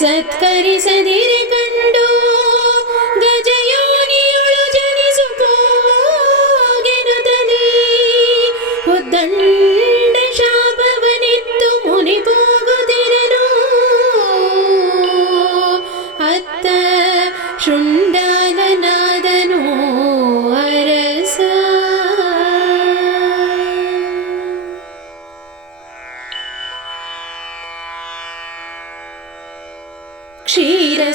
ಸತ್ಕರಿಸದಿರೆ ಕಂಡು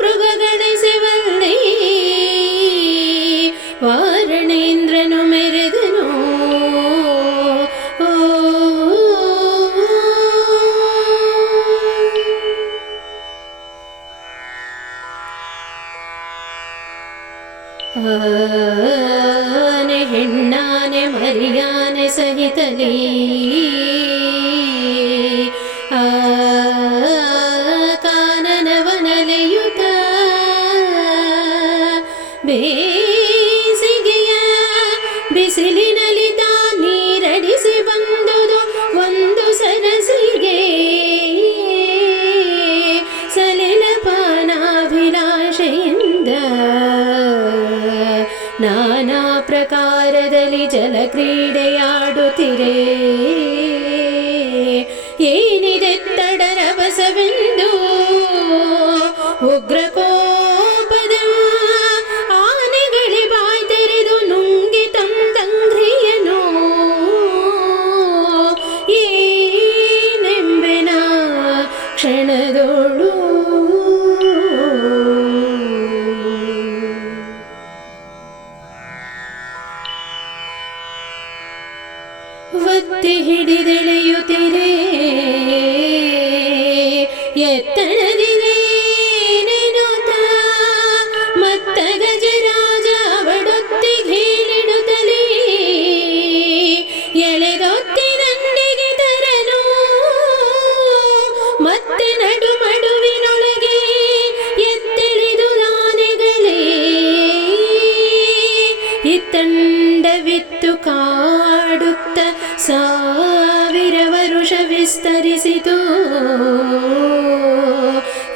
ಮೃಗಗಣೆ ಶಿವಲ್ಲೇ ವಾರಣೇಂದ್ರನು ಮೆರೆದನು ಆನೆ ಹೆಣ್ಣಾನೆ ಮರಿಯಾನೆ ಸಹಿತಲೀ ജലി ക്രീഡയാടുതിരേ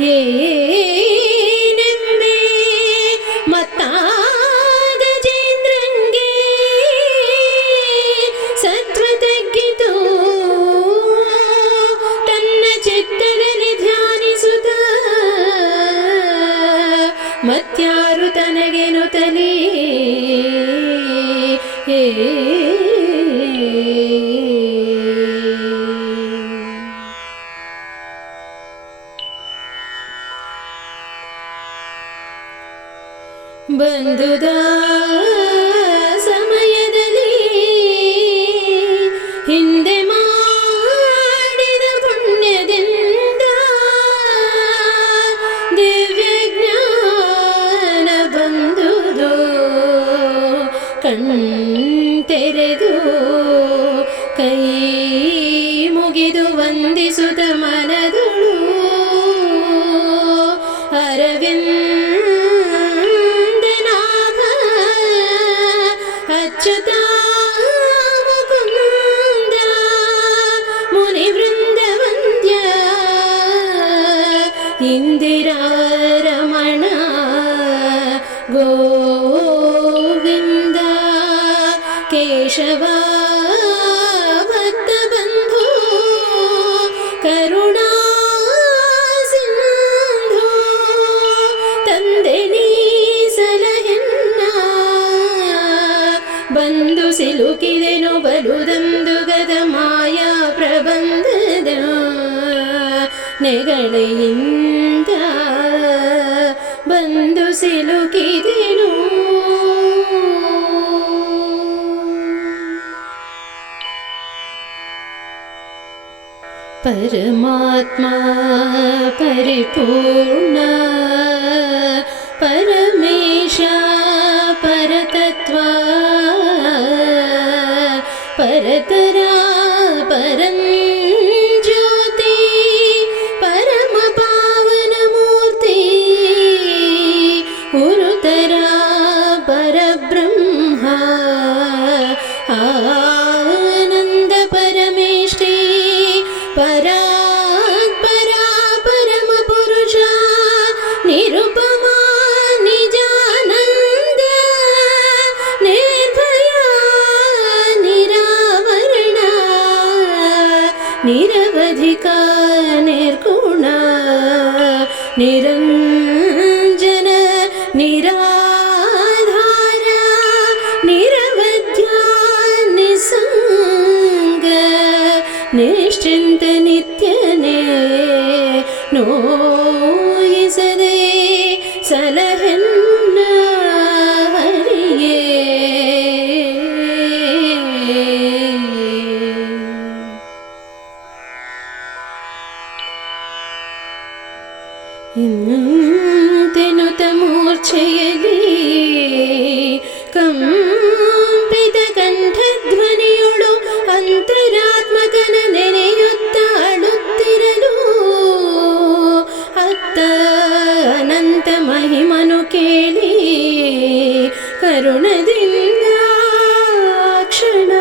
ಏ ಏನೆಂದೆ ಮತ್ತಾದ ಜೇಂದ್ರಂಗೆ ಸತ್ವ ತಗ್ಗಿತು. ತನ್ನ ಚಿತ್ತದಲ್ಲಿ ಧ್ಯಾನಿಸುತ್ತ ಮತ್ಯಾರು ತನಗೆನು ತನಿ ಏ so Jesus. ಸಿಲುಕಿದೆನು ಬಲುದಂದುಗದಮಾಯ ಪ್ರಬಂಧದ ನೆಗಳೆಯಿಂದ ಬಂದು ಸಿಲುಕಿದೆನು ಪರಮಾತ್ಮ ಪರಿಪೂರ್ಣ ಪರ ഇസദേ സലഹന്ന ഹരിയേ ഇന്നു തെനുതമൂർച്ചയലേ കം ಕರುಣದಿಂದ ಕ್ಷಣ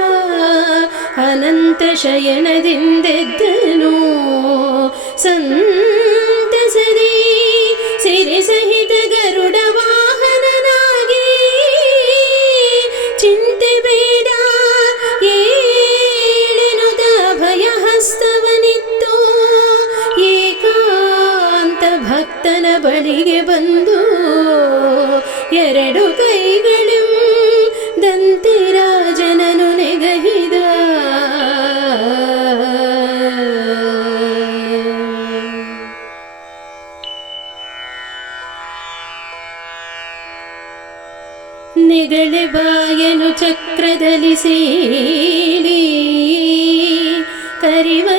ಅನಂತ ಶಯನದಿಂದೆದ್ದನು. ಸನ್ ಬಳಿಗೆ ಬಂದು ಎರಡು ದಂತಿ ರಾಜನನು ನೆಗಹಿದ. ನೆಗಳೆ ಬಾಯನು ಚಕ್ರದಲ್ಲಿ ಸೇಲಿ ಕರಿವ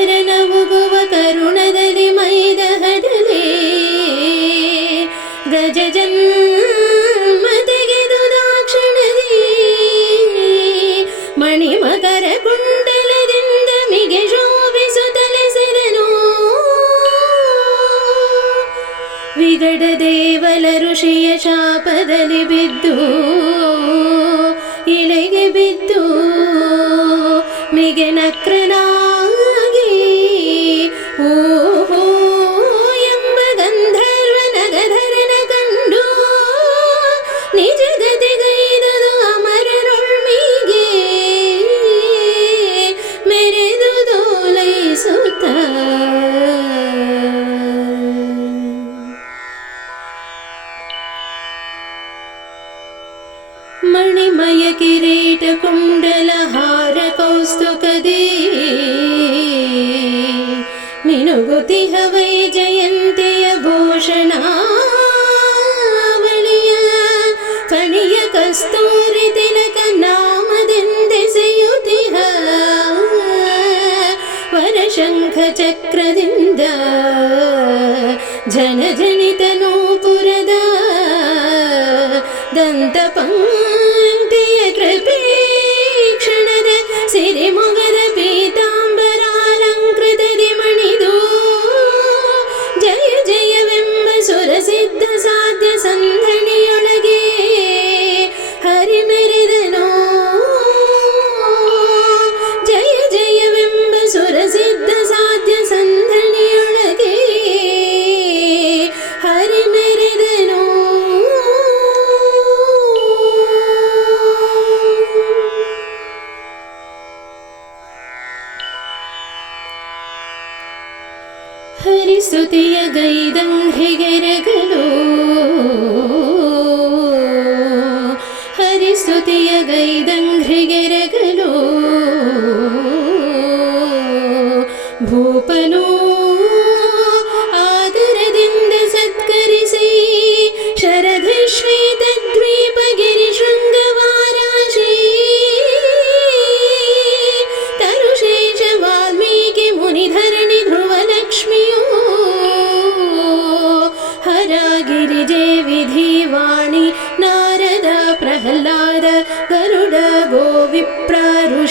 ऋणकृणा ಚಕ್ರದಿಂದ ಜನಜನಿತ ನೋಪುರದ ದಂತ ಪಂಗ ಹರಿಸುತಿಯ अगदौण्डिगरगलो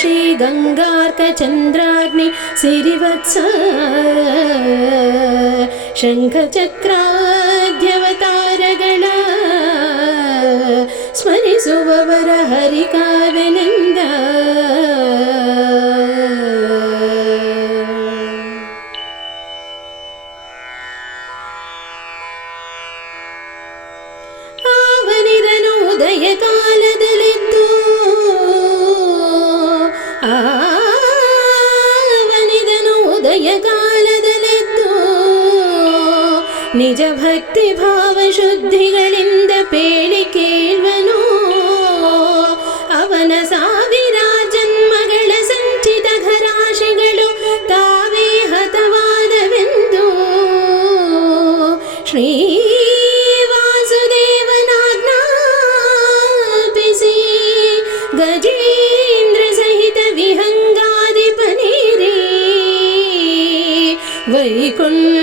श्रीगङ्गार्कचन्द्राग्निवत्स शङ्खचक्राध्यवतारगण स्मरिवर हरिका ನಿಜ ಭಕ್ತಿ ಭಾವ ಶುದ್ಧಿಗಳಿಂದ ಪೇಳಿ ಕೇಳ್ವನು ಅವನ ಸಾವಿರ ಜನ್ಮಗಳ ಸಂಚಿತ ಘರಾಶಿಗಳು ತಾವೇ ಹತವಾದವೆಂದು ಶ್ರೀ ವಾಸುದೇವನಾಜ್ಞಾಪಿಸಿ ಗಜೇಂದ್ರ ಸಹಿತ ವಿಹಂಗಾಧಿಪನಿರೇ ವೈಕುಂಠಕ್ಕೆ ದೇವ ವಿಜಯ